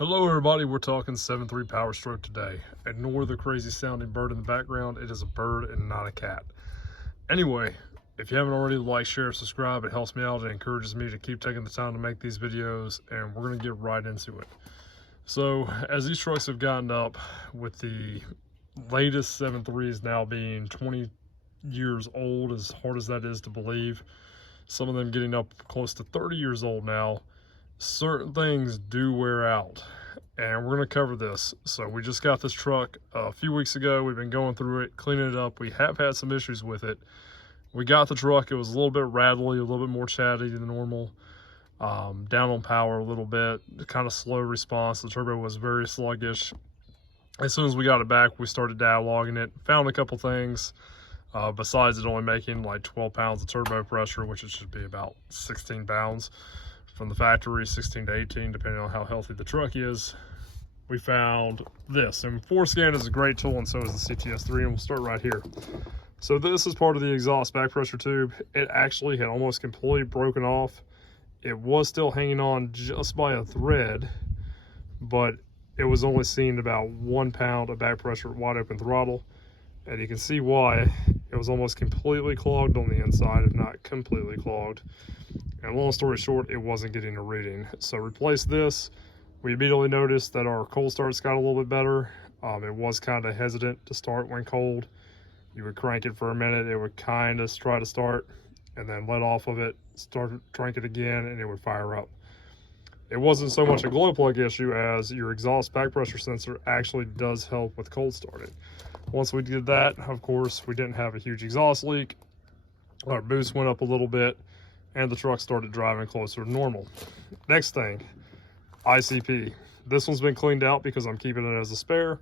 Hello everybody, we're talking 7.3 power stroke today. Ignore the crazy sounding bird in the background. It is a bird and not a cat. Anyway, if you haven't already, like, share, subscribe. It helps me out. It encourages me to keep taking the time to make these videos, and we're going to get right into it. So as these trucks have gotten up, with the latest 7.3s now being 20 years old, as hard as that is to believe, some of them getting up close to 30 years old now, certain things do wear out, and we're going to cover this. So we just got this truck a few weeks ago. We've been going through it, cleaning it up. We have had some issues with it. We got the truck, it was a little bit rattly, a little bit more chatty than normal, down on power a little bit, kind of slow response. The turbo was very sluggish. As soon as we got it back, we started dialoguing it, found a couple things. Besides it only making like 12 pounds of turbo pressure, which it should be about 16 pounds from the factory, 16 to 18, depending on how healthy the truck is. We found this, and CTS3 is a great tool, and so is the CTS3, and we'll start right here. So this is part of the exhaust back pressure tube. It actually had almost completely broken off. It was still hanging on just by a thread, but it was only seeing about 1 pound of back pressure at wide open throttle, and you can see why. It was almost completely clogged on the inside, if not completely clogged. And long story short, it wasn't getting a reading. So replace this. We immediately noticed that our cold starts got a little bit better. It was kind of hesitant to start when cold. You would crank it for a minute, it would kind of try to start, and then let off of it, crank it again, and it would fire up. It wasn't so much a glow plug issue as your exhaust back pressure sensor actually does help with cold starting. Once we did that, of course, we didn't have a huge exhaust leak. Our boost went up a little bit, and the truck started driving closer to normal. Next thing, ICP. This one's been cleaned out because I'm keeping it as a spare,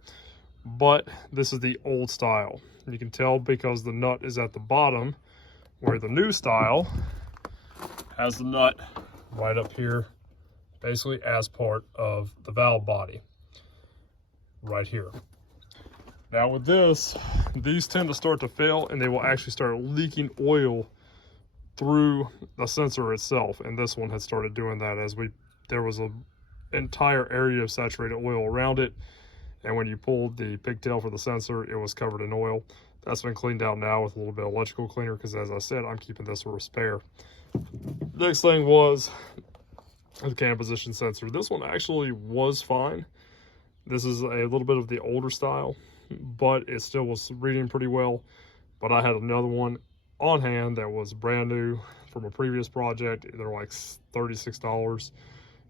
but this is the old style. You can tell because the nut is at the bottom, where the new style has the nut right up here, basically as part of the valve body, right here. Now with this, these tend to start to fail, and they will actually start leaking oil through the sensor itself, and this one had started doing that as there was an entire area of saturated oil around it, and when you pulled the pigtail for the sensor, it was covered in oil. That's been cleaned out now with a little bit of electrical cleaner, because as I said, I'm keeping this for a spare. Next thing was the cam position sensor. This one actually was fine. This is a little bit of the older style, but it still was reading pretty well. But I had another one on hand that was brand new from a previous project. They're like $36,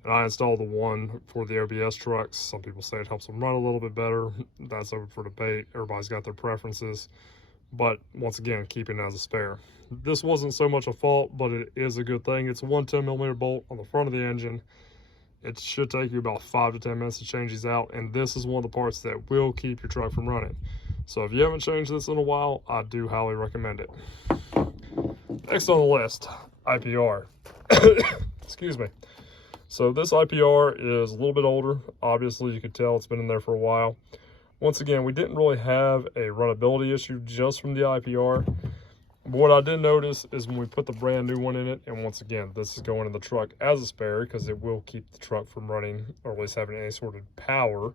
and I installed the one for the OBS trucks. Some people say it helps them run a little bit better. That's open for debate. Everybody's got their preferences, but once again, keeping it as a spare. This wasn't so much a fault, but it is a good thing. It's a 110mm bolt on the front of the engine. It should take you about 5 to 10 minutes to change these out, and this is one of the parts that will keep your truck from running. So if you haven't changed this in a while, I do highly recommend it. Next on the list, IPR. Excuse me. So this IPR is a little bit older. Obviously, you can tell it's been in there for a while. Once again, we didn't really have a runnability issue just from the IPR. But what I did notice is when we put the brand new one in it, and once again, this is going in the truck as a spare because it will keep the truck from running, or at least having any sort of power.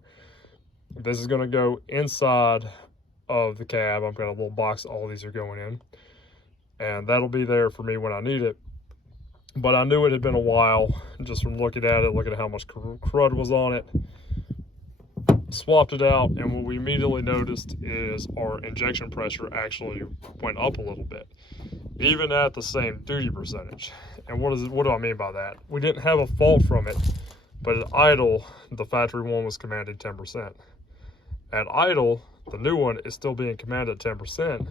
This is going to go inside of the cab. I've got a little box all these are going in, and that'll be there for me when I need it. But I knew it had been a while just from looking at it, looking at how much crud was on it. Swapped it out, and what we immediately noticed is our injection pressure actually went up a little bit, even at the same duty percentage. And what do I mean by that? We didn't have a fault from it, but at idle, the factory one was commanded 10%. At idle, the new one is still being commanded 10%,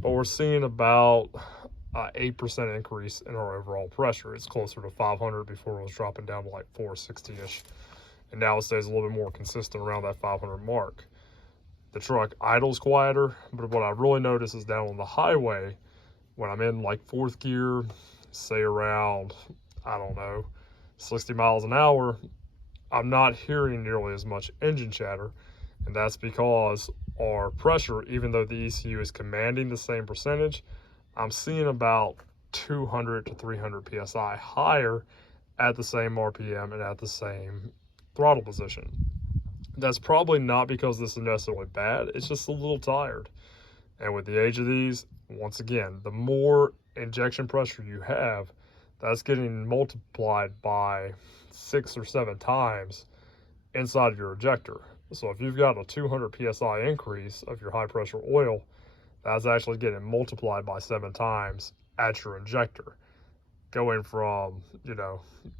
but we're seeing about 8% increase in our overall pressure. It's closer to 500 before it was dropping down to like 460-ish. And now it stays a little bit more consistent around that 500 mark. The truck idles quieter, but what I really notice is down on the highway, when I'm in like 4th gear, say around, I don't know, 60 miles an hour, I'm not hearing nearly as much engine chatter. And that's because our pressure, even though the ECU is commanding the same percentage, I'm seeing about 200 to 300 PSI higher at the same RPM and at the same throttle position. That's probably not because this is necessarily bad, it's just a little tired. And with the age of these, once again, the more injection pressure you have, that's getting multiplied by 6 or 7 times inside of your ejector. So if you've got a 200 psi increase of your high pressure oil, that's actually getting multiplied by 7 times at your injector. Going from,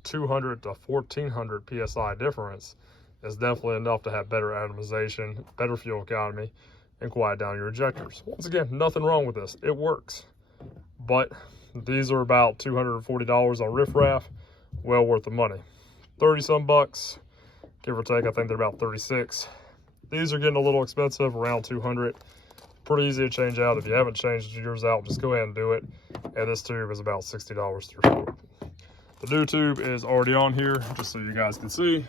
200 to 1400 psi difference is definitely enough to have better atomization, better fuel economy, and quiet down your injectors. Once again, nothing wrong with this. It works. But these are about $240 on Riff Raff. Well worth the money. 30 some bucks, give or take. I think they're about 36. These are getting a little expensive, around 200. Pretty easy to change out. If you haven't changed yours out, just go ahead and do it. And this tube is about $60 through Ford. The new tube is already on here, just so you guys can see.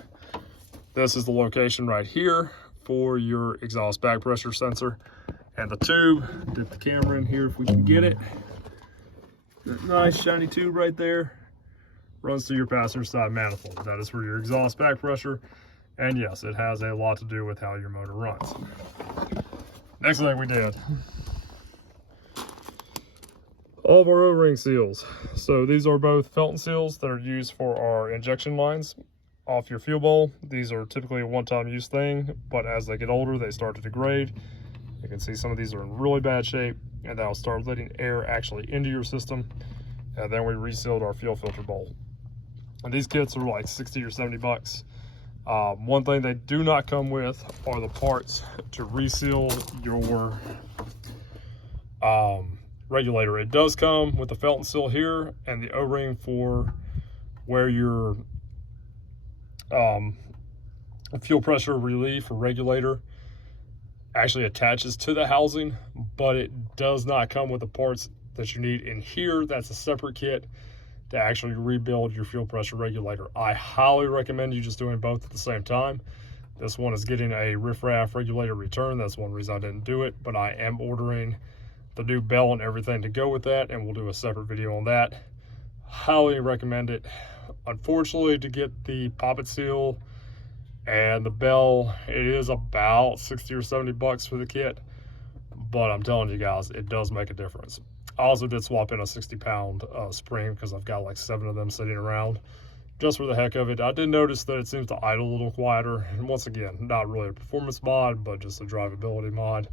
This is the location right here for your exhaust back pressure sensor. And the tube, dip the camera in here if we can get it. That nice shiny tube right there runs through your passenger side manifold. That is for your exhaust back pressure. And yes, it has a lot to do with how your motor runs. Next thing we did, all of our O-ring seals. So these are both Felton seals that are used for our injection lines off your fuel bowl. These are typically a one-time use thing, but as they get older, they start to degrade. You can see some of these are in really bad shape, and that'll start letting air actually into your system. And then we resealed our fuel filter bowl. And these kits are like 60 or 70 bucks. One thing they do not come with are the parts to reseal your regulator. It does come with the Felton seal here and the O-ring for where your fuel pressure relief or regulator actually attaches to the housing, but it does not come with the parts that you need in here. That's a separate kit to actually rebuild your fuel pressure regulator. I highly recommend you just doing both at the same time. This one is getting a Riff Raff regulator return. That's one reason I didn't do it, but I am ordering the new bell and everything to go with that, and we'll do a separate video on that. Highly recommend it. Unfortunately, to get the poppet seal and the bell, it is about 60 or 70 bucks for the kit, but I'm telling you guys, it does make a difference. I also did swap in a 60-pound spring because I've got like 7 of them sitting around just for the heck of it. I did notice that it seems to idle a little quieter, and once again, not really a performance mod, but just a drivability mod.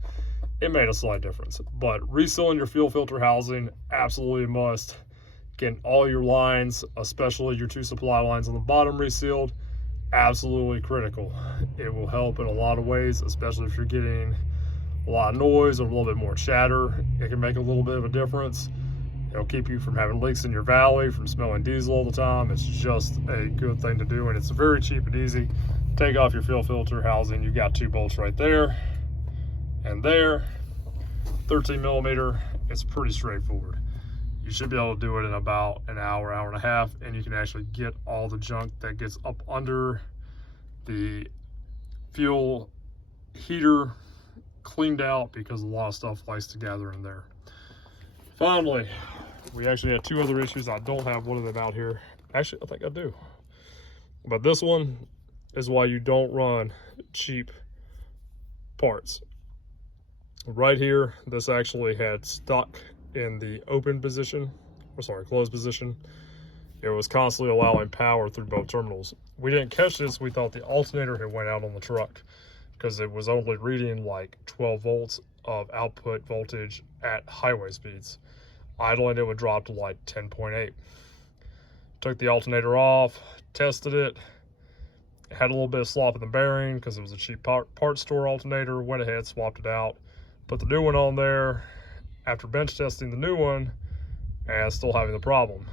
It made a slight difference. But resealing your fuel filter housing, absolutely a must. Getting all your lines, especially your 2 supply lines on the bottom resealed, absolutely critical. It will help in a lot of ways, especially if you're getting a lot of noise or a little bit more chatter. It can make a little bit of a difference. It'll keep you from having leaks in your valley, from smelling diesel all the time. It's just a good thing to do, and it's very cheap and easy. Take off your fuel filter housing. You've got 2 bolts right there and there. 13 millimeter. It's pretty straightforward. You should be able to do it in about an hour, hour and a half, and you can actually get all the junk that gets up under the fuel heater cleaned out, because a lot of stuff likes to gather in there. Finally, we actually had 2 other issues. I don't have one of them out here. Actually, I think I do. But this one is why you don't run cheap parts. Right here, this actually had stuck in the open position, or sorry, closed position. It was constantly allowing power through both terminals. We didn't catch this. We thought the alternator had went out on the truck, because it was only reading like 12 volts of output voltage at highway speeds. Idling, it would drop to like 10.8. Took the alternator off, tested it, had a little bit of slop in the bearing because it was a cheap part store alternator. Went ahead, swapped it out, put the new one on there. After bench testing the new one, and still having the problem.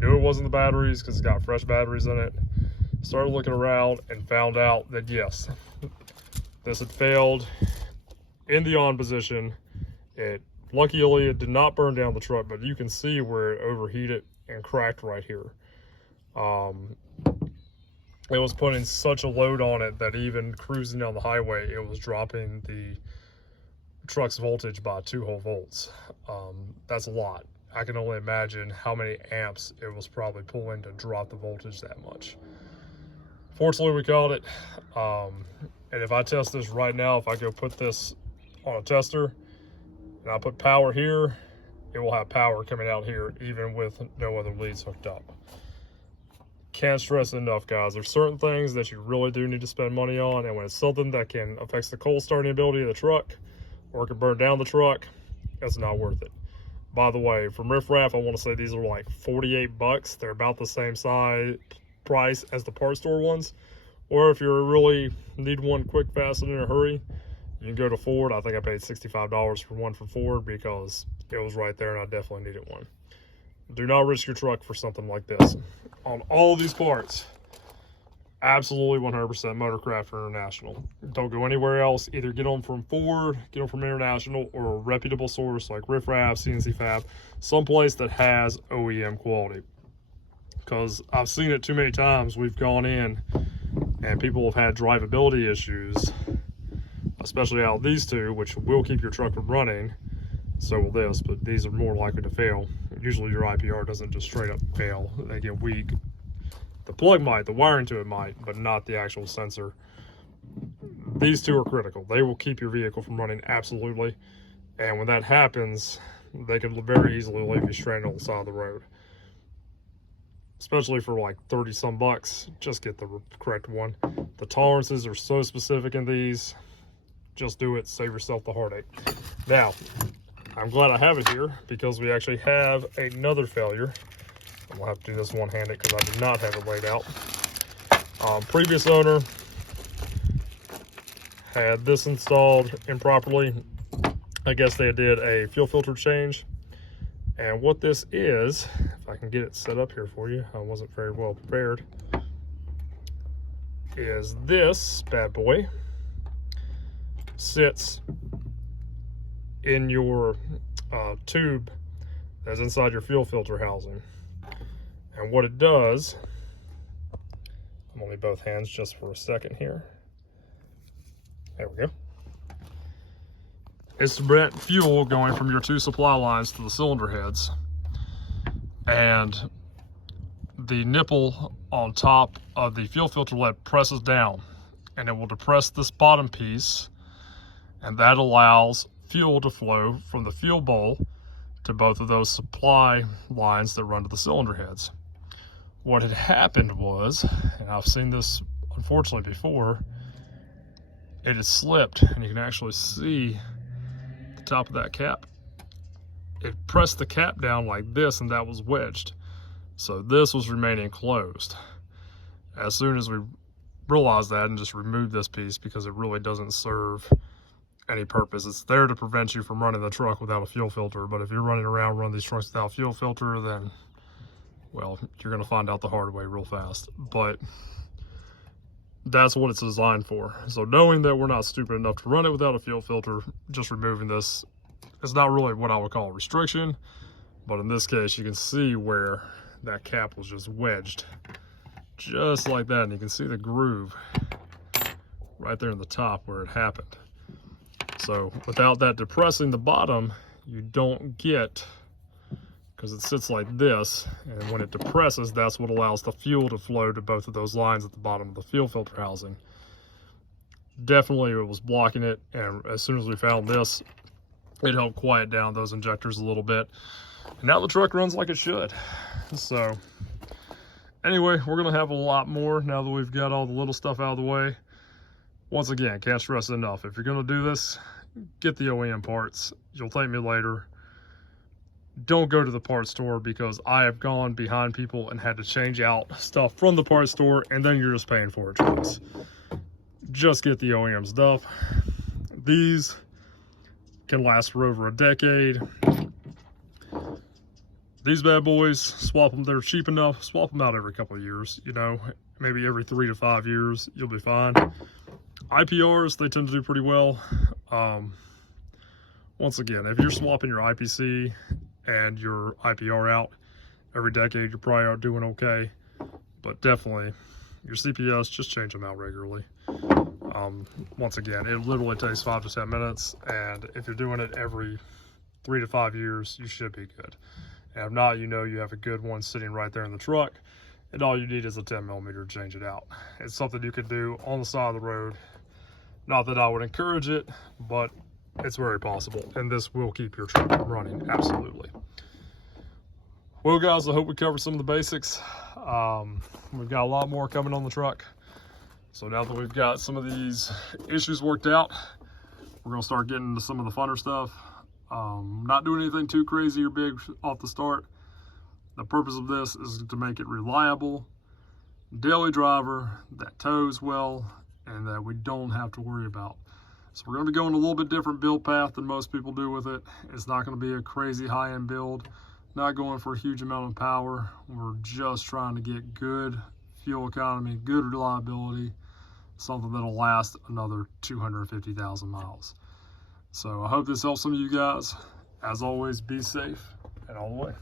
Knew it wasn't the batteries because it's got fresh batteries in it. Started looking around and found out that yes, this had failed in the on position. Luckily, it did not burn down the truck, but you can see where it overheated and cracked right here. It was putting such a load on it that even cruising down the highway, it was dropping the truck's voltage by 2 whole volts. That's a lot. I can only imagine how many amps it was probably pulling to drop the voltage that much. Fortunately, we caught it. And if I test this right now, if I go put this on a tester and I put power here, it will have power coming out here even with no other leads hooked up. Can't stress it enough, guys. There's certain things that you really do need to spend money on, and when it's something that can affect the cold starting ability of the truck or can burn down the truck, it's not worth it. By the way, from Riff Raff, I want to say these are like 48 bucks. They're about the same size price as the parts store ones. Or if you really need one quick, fast, and in a hurry, you can go to Ford. I think I paid $65 for one from Ford because it was right there and I definitely needed one. Do not risk your truck for something like this. On all of these parts, absolutely 100% Motorcraft International. Don't go anywhere else. Either get them from Ford, get them from International, or a reputable source like Riff Raff, CNC Fab, someplace that has OEM quality. Because I've seen it too many times. We've gone in and people have had drivability issues, especially out of these two, which will keep your truck from running. So will this, but these are more likely to fail. Usually your IPR doesn't just straight up fail. They get weak. The plug might, the wiring to it might, but not the actual sensor. These two are critical. They will keep your vehicle from running, absolutely. And when that happens, they can very easily leave you stranded on the side of the road. Especially for like 30 some bucks, just get the correct one. The tolerances are so specific in these. Just do it, save yourself the heartache. Now, I'm glad I have it here because we actually have another failure. I'm gonna have to do this one-handed because I do not have it laid out. Previous owner had this installed improperly. I guess they did a fuel filter change. And what this is, if I can get it set up here for you, I wasn't very well prepared, is this bad boy sits in your tube that's inside your fuel filter housing. And what it does, I'm gonna leave both hands just for a second here. There we go. It's to prevent fuel going from your two supply lines to the cylinder heads. And the nipple on top of the fuel filter lid presses down and it will depress this bottom piece, and that allows fuel to flow from the fuel bowl to both of those supply lines that run to the cylinder heads. What had happened was, and I've seen this unfortunately before, it had slipped, and you can actually see the top of that cap. It pressed the cap down like this, and that was wedged. So this was remaining closed. As soon as we realized that and just removed this piece, because it really doesn't serve any purpose. It's there to prevent you from running the truck without a fuel filter, but if you're running around running these trucks without a fuel filter, then, well, you're gonna find out the hard way real fast. But that's what it's designed for. So knowing that we're not stupid enough to run it without a fuel filter, just removing this, it's not really what I would call a restriction, but in this case, you can see where that cap was just wedged, just like that, and you can see the groove right there in the top where it happened. So without that depressing the bottom, you don't get, because it sits like this, and when it depresses, that's what allows the fuel to flow to both of those lines at the bottom of the fuel filter housing. Definitely it was blocking it, and as soon as we found this, it helped quiet down those injectors a little bit. And now the truck runs like it should. So anyway, we're gonna have a lot more now that we've got all the little stuff out of the way. Once again, can't stress it enough. If you're gonna do this, get the OEM parts. You'll thank me later. Don't go to the parts store, because I have gone behind people and had to change out stuff from the parts store, and then you're just paying for it twice. Just get the OEM stuff. These can last for over a decade. These bad boys, swap them, they're cheap enough, swap them out every couple of years, you know, maybe every 3 to 5 years, you'll be fine. IPRs, they tend to do pretty well. Once again, if you're swapping your IPC and your IPR out every decade, you're probably out doing okay. But definitely, your CPS, just change them out regularly. Once again, it literally takes 5 to 10 minutes, and if you're doing it every 3 to 5 years, you should be good. And if not, you know you have a good one sitting right there in the truck, and all you need is a 10mm to change it out. It's something you can do on the side of the road. Not that I would encourage it, but it's very possible, and this will keep your truck running, absolutely. Well, guys, I hope we covered some of the basics. We've got a lot more coming on the truck. So now that we've got some of these issues worked out, we're gonna start getting into some of the funner stuff. Not doing anything too crazy or big off the start. The purpose of this is to make it reliable, daily driver, that tows well, and that we don't have to worry about. So we're gonna be going a little bit different build path than most people do with it. It's not gonna be a crazy high-end build, not going for a huge amount of power. We're just trying to get good fuel economy, good reliability, something that'll last another 250,000 miles. So I hope this helps some of you guys. As always, be safe and all the way.